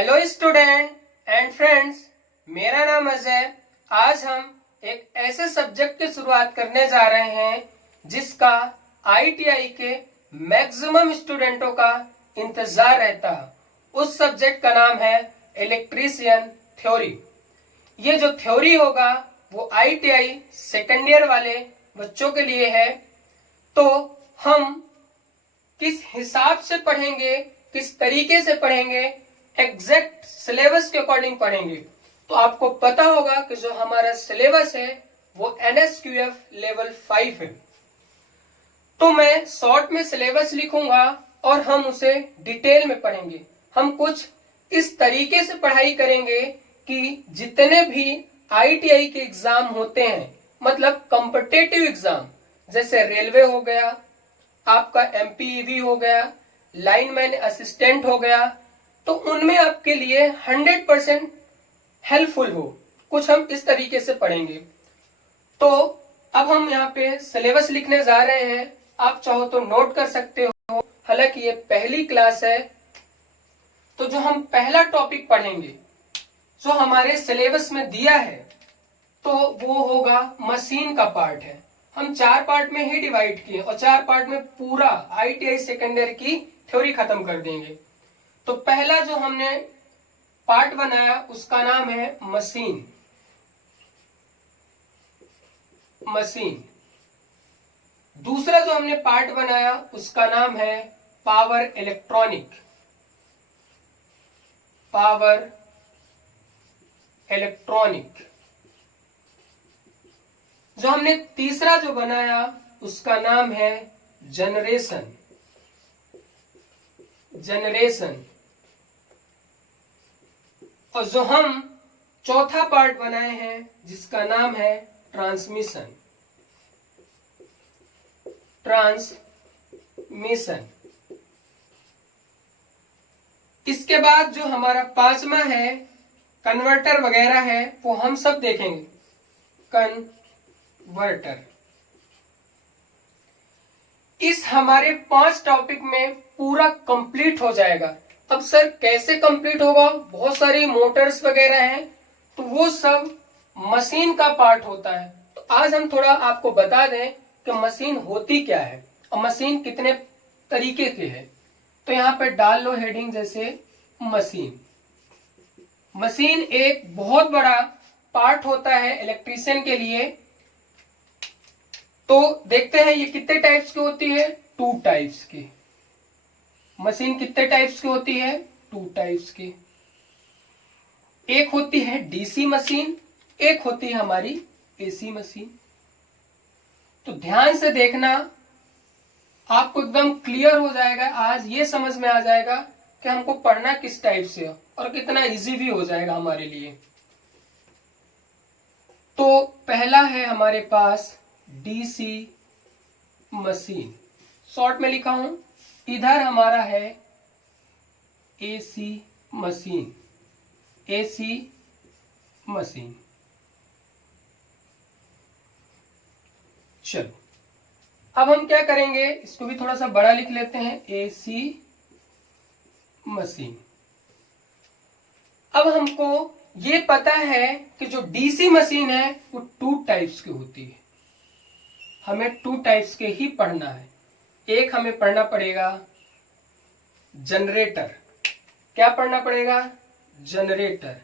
Hello student and friends, मेरा नाम अजय। आज हम एक ऐसे सब्जेक्ट की शुरुआत करने जा रहे हैं जिसका आईटीआई के मैक्सिमम स्टूडेंटों का इंतजार रहता है। उस सब्जेक्ट का नाम है इलेक्ट्रीशियन थ्योरी। ये जो थ्योरी होगा वो आईटीआई सेकेंड ईयर वाले बच्चों के लिए है। तो हम किस हिसाब से पढ़ेंगे, किस तरीके से पढ़ेंगे, एग्जैक्ट सिलेबस के अकॉर्डिंग पढ़ेंगे। तो आपको पता होगा कि जो हमारा सिलेबस है वो एनएसक्यूएफ लेवल 5 है। तो मैं शॉर्ट में सिलेबस लिखूंगा और हम उसे डिटेल में पढ़ेंगे। हम कुछ इस तरीके से पढ़ाई करेंगे कि जितने भी आईटीआई के एग्जाम होते हैं, मतलब कॉम्पिटिटिव एग्जाम, जैसे रेलवे हो गया, आपका एमपीईवी हो गया, लाइनमैन असिस्टेंट हो गया, तो उनमें आपके लिए 100% हेल्पफुल हो। कुछ हम इस तरीके से पढ़ेंगे। तो अब हम यहाँ पे सिलेबस लिखने जा रहे हैं। आप चाहो तो नोट कर सकते हो, हालांकि ये पहली क्लास है। तो जो हम पहला टॉपिक पढ़ेंगे जो हमारे सिलेबस में दिया है तो वो होगा मशीन का पार्ट है। हम 4 पार्ट में ही डिवाइड किए और 4 पार्ट में पूरा आईटीआई सेकेंड ईयर की थ्योरी खत्म कर देंगे। तो पहला जो हमने पार्ट बनाया उसका नाम है मशीन। दूसरा जो हमने पार्ट बनाया उसका नाम है पावर इलेक्ट्रॉनिक। जो हमने तीसरा जो बनाया उसका नाम है जनरेशन। और जो हम चौथा पार्ट बनाए हैं जिसका नाम है ट्रांसमिशन। इसके बाद जो हमारा पांचवा है कन्वर्टर वगैरह है वो हम सब देखेंगे। कन्वर्टर इस हमारे 5 टॉपिक में पूरा कंप्लीट हो जाएगा। अब सर कैसे कंप्लीट होगा? बहुत सारी मोटर्स वगैरह हैं तो वो सब मशीन का पार्ट होता है। तो आज हम थोड़ा आपको बता दें कि मशीन होती क्या है और मशीन कितने तरीके के है। तो यहाँ पे डाल लो हेडिंग जैसे मशीन एक बहुत बड़ा पार्ट होता है इलेक्ट्रीशियन के लिए। तो देखते हैं ये कितने टाइप्स की होती है। 2 टाइप्स की मशीन। कितने टाइप्स की होती है? 2 टाइप्स की। एक होती है डीसी मशीन, एक होती है हमारी एसी मशीन। तो ध्यान से देखना, आपको एकदम क्लियर हो जाएगा। आज ये समझ में आ जाएगा कि हमको पढ़ना किस टाइप से और कितना इजी भी हो जाएगा हमारे लिए। तो पहला है हमारे पास डीसी मशीन, शॉर्ट में लिखा हूं। इधर हमारा है एसी मशीन। चलो अब हम क्या करेंगे, इसको भी थोड़ा सा बड़ा लिख लेते हैं, एसी मशीन। अब हमको ये पता है कि जो डीसी मशीन है वो 2 टाइप्स की होती है। हमें 2 टाइप्स के ही पढ़ना है। एक हमें पढ़ना पड़ेगा जनरेटर। क्या पढ़ना पड़ेगा? जनरेटर।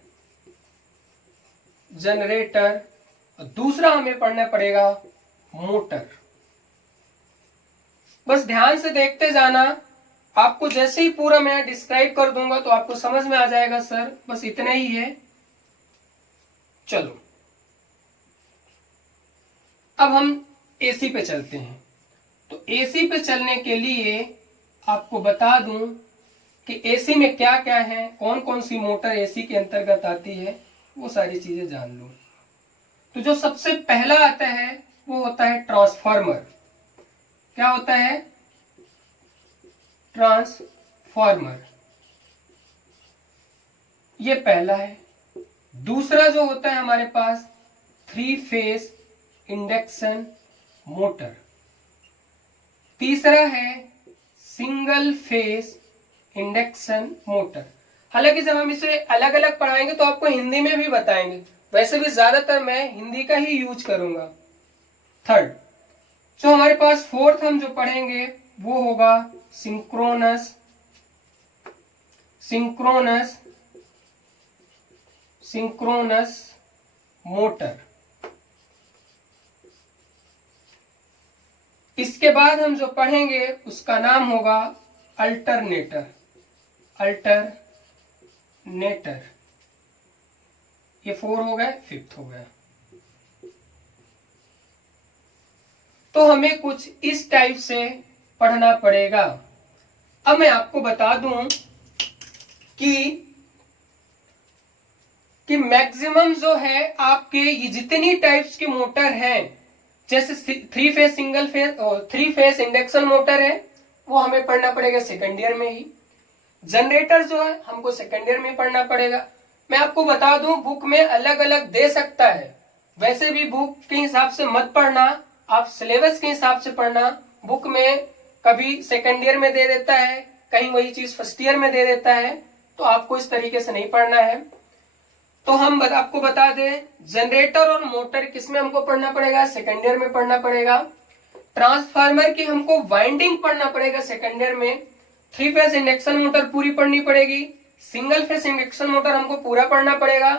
और दूसरा हमें पढ़ना पड़ेगा मोटर। बस ध्यान से देखते जाना। आपको जैसे ही पूरा मैं डिस्क्राइब कर दूंगा तो आपको समझ में आ जाएगा सर बस इतना ही है। चलो अब हम एसी पे चलते हैं। तो एसी पे चलने के लिए आपको बता दूं कि एसी में क्या क्या है, कौन कौन सी मोटर एसी के अंतर्गत आती है, वो सारी चीजें जान लो। तो जो सबसे पहला आता है वो होता है ट्रांसफार्मर। क्या होता है? ट्रांसफार्मर। ये पहला है। दूसरा जो होता है हमारे पास 3 फेज इंडक्शन मोटर। तीसरा है सिंगल फेज इंडक्शन मोटर। हालांकि जब हम इसे अलग अलग पढ़ाएंगे तो आपको हिंदी में भी बताएंगे, वैसे भी ज्यादातर मैं हिंदी का ही यूज करूंगा। थर्ड, जो हमारे पास फोर्थ हम जो पढ़ेंगे वो होगा सिंक्रोनस सिंक्रोनस सिंक्रोनस मोटर। इसके बाद हम जो पढ़ेंगे उसका नाम होगा अल्टरनेटर अल्टरनेटर। ये 4 हो गए, 5th हो गया। तो हमें कुछ इस टाइप से पढ़ना पड़ेगा। अब मैं आपको बता दूं कि मैक्सिमम जो है आपके ये जितनी टाइप्स की मोटर हैं, जैसे 3 फेज सिंगल फेज और 3 फेज इंडक्शन मोटर है, वो हमें पढ़ना पड़ेगा सेकंड ईयर में ही। जनरेटर जो है हमको सेकंड ईयर में पढ़ना पड़ेगा। मैं आपको बता दूं बुक में अलग अलग दे सकता है, वैसे भी बुक के हिसाब से मत पढ़ना, आप सिलेबस के हिसाब से पढ़ना। बुक में कभी सेकंड ईयर में दे देता है, कहीं वही चीज फर्स्ट ईयर में दे देता है, तो आपको इस तरीके से नहीं पढ़ना है। तो हम आपको बता दें, जनरेटर और मोटर किसमें हमको पढ़ना पड़ेगा, सेकंड ईयर में पढ़ना पड़ेगा। ट्रांसफार्मर की हमको वाइंडिंग पढ़ना पड़ेगा सेकंड ईयर में। 3 फेज इंडक्शन मोटर पूरी पढ़नी पड़ेगी। सिंगल फेज इंडक्शन मोटर हमको पूरा पढ़ना पड़ेगा।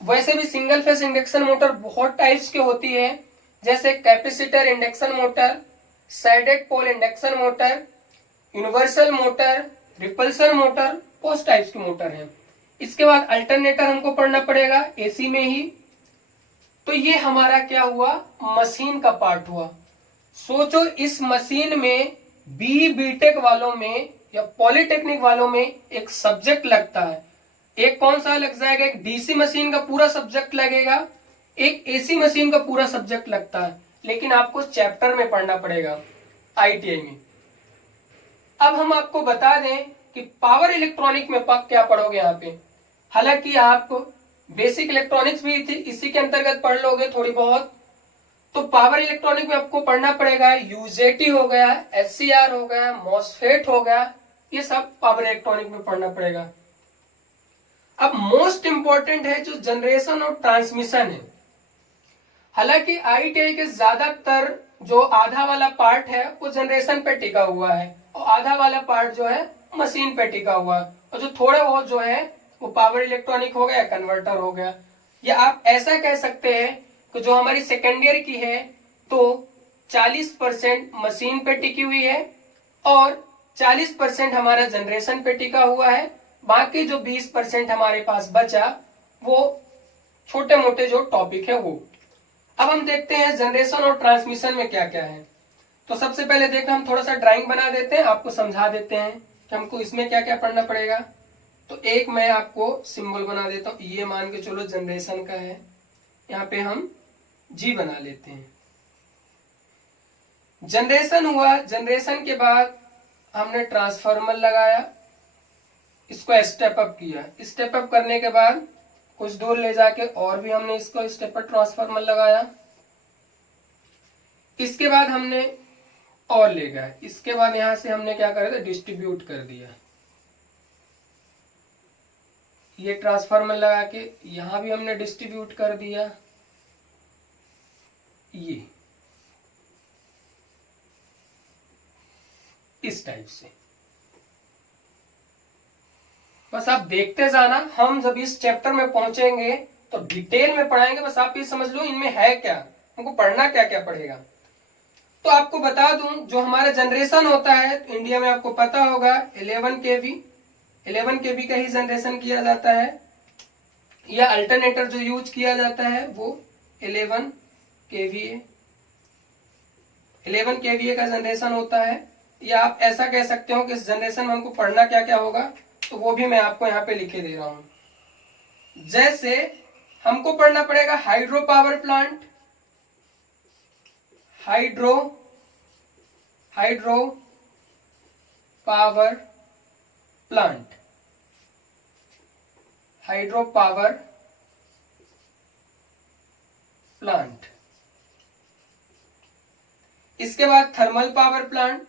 वैसे भी सिंगल फेज इंडक्शन मोटर बहुत टाइप्स की होती है, जैसे capacitor induction motor, shaded pole induction motor, universal motor, repulsion motor, बहुत टाइप्स की मोटर है। इसके बाद अल्टरनेटर हमको पढ़ना पड़ेगा एसी में ही। तो ये हमारा क्या हुआ, मशीन का पार्ट हुआ। सोचो इस मशीन में बीटेक वालों में या पॉलिटेक्निक वालों में एक सब्जेक्ट लगता है। एक कौन सा लग जाएगा, एक डीसी मशीन का पूरा सब्जेक्ट लगेगा, एक एसी मशीन का पूरा सब्जेक्ट लगता है, लेकिन आपको चैप्टर में पढ़ना पड़ेगा आईटीआई में। अब हम आपको बता दें कि पावर इलेक्ट्रॉनिक में क्या पढ़ोगे यहाँ पे। हालांकि आप बेसिक इलेक्ट्रॉनिक्स भी इसी के अंतर्गत पढ़ लोगे थोड़ी बहुत। तो पावर इलेक्ट्रॉनिक में आपको पढ़ना पड़ेगा यूजेटी हो गया, एससीआर हो गया, मॉसफेट हो गया, ये सब पावर इलेक्ट्रॉनिक में पढ़ना पड़ेगा। अब मोस्ट इंपॉर्टेंट है जो जनरेशन और ट्रांसमिशन है। हालांकि आईटीआई के ज्यादातर जो आधा वाला पार्ट है वो जनरेशन पे टिका हुआ है और आधा वाला पार्ट जो है मशीन पे टिका हुआ है, और जो थोड़ा बहुत जो है वो पावर इलेक्ट्रॉनिक हो गया, कन्वर्टर हो गया। या आप ऐसा कह सकते हैं कि जो हमारी सेकेंड ईयर की है तो 40% मशीन पे टिकी हुई है और 40% हमारा जनरेशन पे टिका हुआ है। बाकी जो 20% हमारे पास बचा वो छोटे मोटे जो टॉपिक है वो। अब हम देखते हैं जनरेशन और ट्रांसमिशन में क्या क्या है। तो सबसे पहले देखना, हम थोड़ा सा ड्राइंग बना देते हैं, आपको समझा देते हैं कि हमको इसमें क्या क्या पढ़ना पड़ेगा। तो एक मैं आपको सिंबल बना देता हूं, ये मान के चलो जनरेशन का है, यहाँ पे हम जी बना लेते हैं। जनरेशन हुआ, जनरेशन के बाद हमने ट्रांसफार्मर लगाया, इसको स्टेप अप किया, स्टेप अप करने के बाद कुछ दूर ले जाके और भी हमने इसको स्टेप अप ट्रांसफार्मर लगाया। इसके बाद हमने और ले गए, इसके बाद यहां से हमने क्या करा था, डिस्ट्रीब्यूट कर दिया। ये ट्रांसफार्मर लगा के यहां भी हमने डिस्ट्रीब्यूट कर दिया। ये इस टाइप से बस आप देखते जाना। हम जब इस चैप्टर में पहुंचेंगे तो डिटेल में पढ़ाएंगे, बस आप ये समझ लो इनमें है क्या, हमको पढ़ना क्या क्या पड़ेगा। तो आपको बता दूं, जो हमारा जनरेशन होता है तो इंडिया में आपको पता होगा 11 केवी, 11 केवी का ही जनरेशन किया जाता है, या अल्टरनेटर जो यूज किया जाता है वो 11 केवीए, 11 केवीए का जनरेशन होता है। या आप ऐसा कह सकते हो कि इस जनरेशन में हमको पढ़ना क्या क्या होगा, तो वो भी मैं आपको यहाँ पे लिखे दे रहा हूं। जैसे हमको पढ़ना पड़ेगा hydro power plant, hydro power plant, hydro power plant. इसके बाद thermal power plant,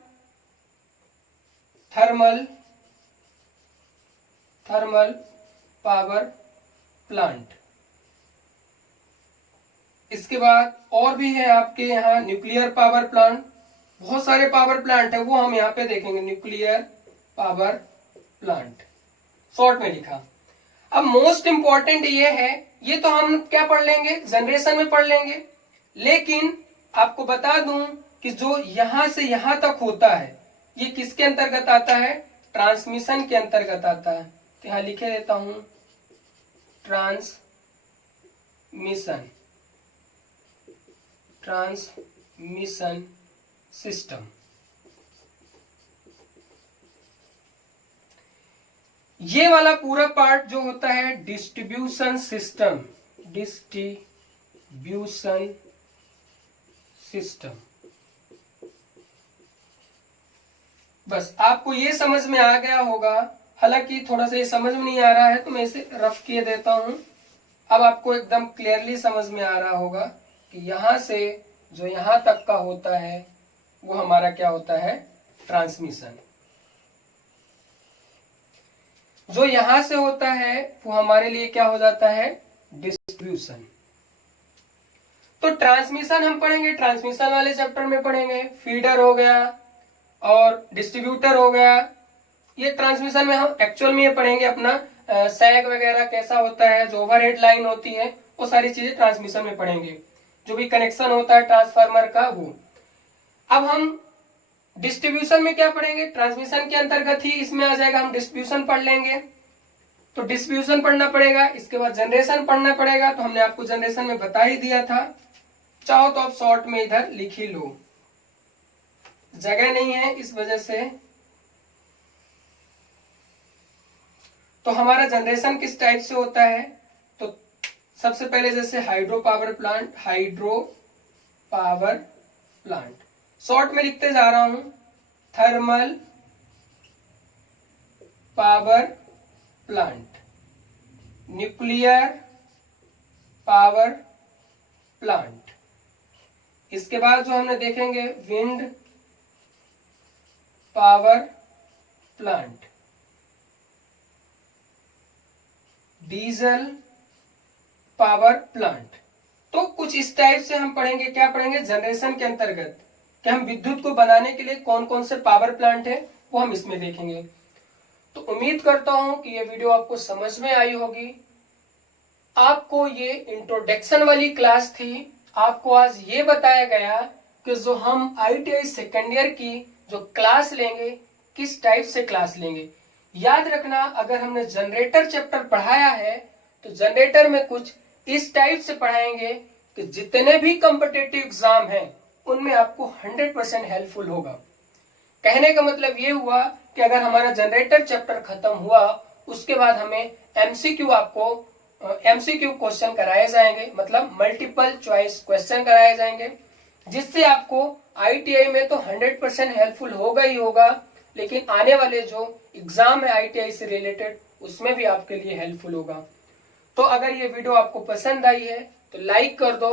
thermal power plant. इसके बाद और भी है आपके यहाँ न्यूक्लियर पावर प्लांट, बहुत सारे पावर प्लांट है, वो हम यहाँ पे देखेंगे। न्यूक्लियर पावर प्लांट शॉर्ट में लिखा। अब मोस्ट इंपॉर्टेंट ये है, ये तो हम क्या पढ़ लेंगे, जनरेशन में पढ़ लेंगे, लेकिन आपको बता दूं कि जो यहां से यहां तक होता है ये किसके अंतर्गत आता है, ट्रांसमिशन के अंतर्गत आता है। तो यहां लिखे देता हूं ट्रांसमिशन, ट्रांसमिशन सिस्टम। ये वाला पूरा पार्ट जो होता है डिस्ट्रीब्यूशन सिस्टम, डिस्ट्रीब्यूशन सिस्टम। बस आपको ये समझ में आ गया होगा, हालांकि थोड़ा सा ये समझ में नहीं आ रहा है तो मैं इसे रफ किए देता हूं। अब आपको एकदम क्लियरली समझ में आ रहा होगा कि यहां से जो यहां तक का होता है वो हमारा क्या होता है, ट्रांसमिशन। जो यहां से होता है वो हमारे लिए क्या हो जाता है, डिस्ट्रीब्यूशन। तो ट्रांसमिशन हम पढ़ेंगे, ट्रांसमिशन वाले चैप्टर में पढ़ेंगे। फीडर हो गया और डिस्ट्रीब्यूटर हो गया, ये ट्रांसमिशन में हम एक्चुअल में ये पढ़ेंगे। अपना सैग वगैरह कैसा होता है, जो ओवरहेड लाइन होती है, वो सारी चीजें ट्रांसमिशन में पढ़ेंगे। जो भी कनेक्शन होता है ट्रांसफार्मर का वो। अब हम डिस्ट्रीब्यूशन में क्या पढ़ेंगे, ट्रांसमिशन के अंतर्गत ही इसमें आ जाएगा, हम डिस्ट्रीब्यूशन पढ़ लेंगे। तो डिस्ट्रीब्यूशन पढ़ना पड़ेगा, इसके बाद जनरेशन पढ़ना पड़ेगा। तो हमने आपको जनरेशन में बता ही दिया था, चाहो तो आप शॉर्ट में इधर लिख ही लो, जगह नहीं है इस वजह से। तो हमारा जनरेशन किस टाइप से होता है, तो सबसे पहले जैसे hydro power plant, hydro power plant short में लिखते जा रहा हूं, thermal power plant, nuclear power plant. इसके बाद जो हमने देखेंगे wind power plant, diesel power plant. तो कुछ इस टाइप से हम पढ़ेंगे। क्या पढ़ेंगे, जनरेशन के अंतर्गत कि हम विद्युत को बनाने के लिए कौन कौन से पावर प्लांट है वो हम इसमें देखेंगे। तो उम्मीद करता हूं कि ये वीडियो आपको समझ में आई होगी। आपको ये इंट्रोडक्शन वाली क्लास थी। आपको आज ये बताया गया कि जो हम ITI सेकेंड ईयर की जो क्लास लेंगे, किस टाइप से क्लास लेंगे। याद रखना, अगर हमने जनरेटर चैप्टर पढ़ाया है तो जनरेटर में कुछ इस टाइप से पढ़ाएंगे कि जितने भी कॉम्पिटिटिव एग्जाम हैं उनमें आपको 100% हेल्पफुल होगा। कहने का मतलब ये हुआ कि अगर हमारा जनरेटर चैप्टर खत्म हुआ उसके बाद हमें MCQ क्वेश्चन कराए जाएंगे, मतलब मल्टीपल चॉइस क्वेश्चन कराए जाएंगे, जिससे आपको ITI में तो 100% हेल्पफुल होगा ही होगा, लेकिन आने वाले जो एग्जाम है ITI से रिलेटेड उसमें भी आपके लिए हेल्पफुल होगा। तो अगर ये वीडियो आपको पसंद आई है तो लाइक कर दो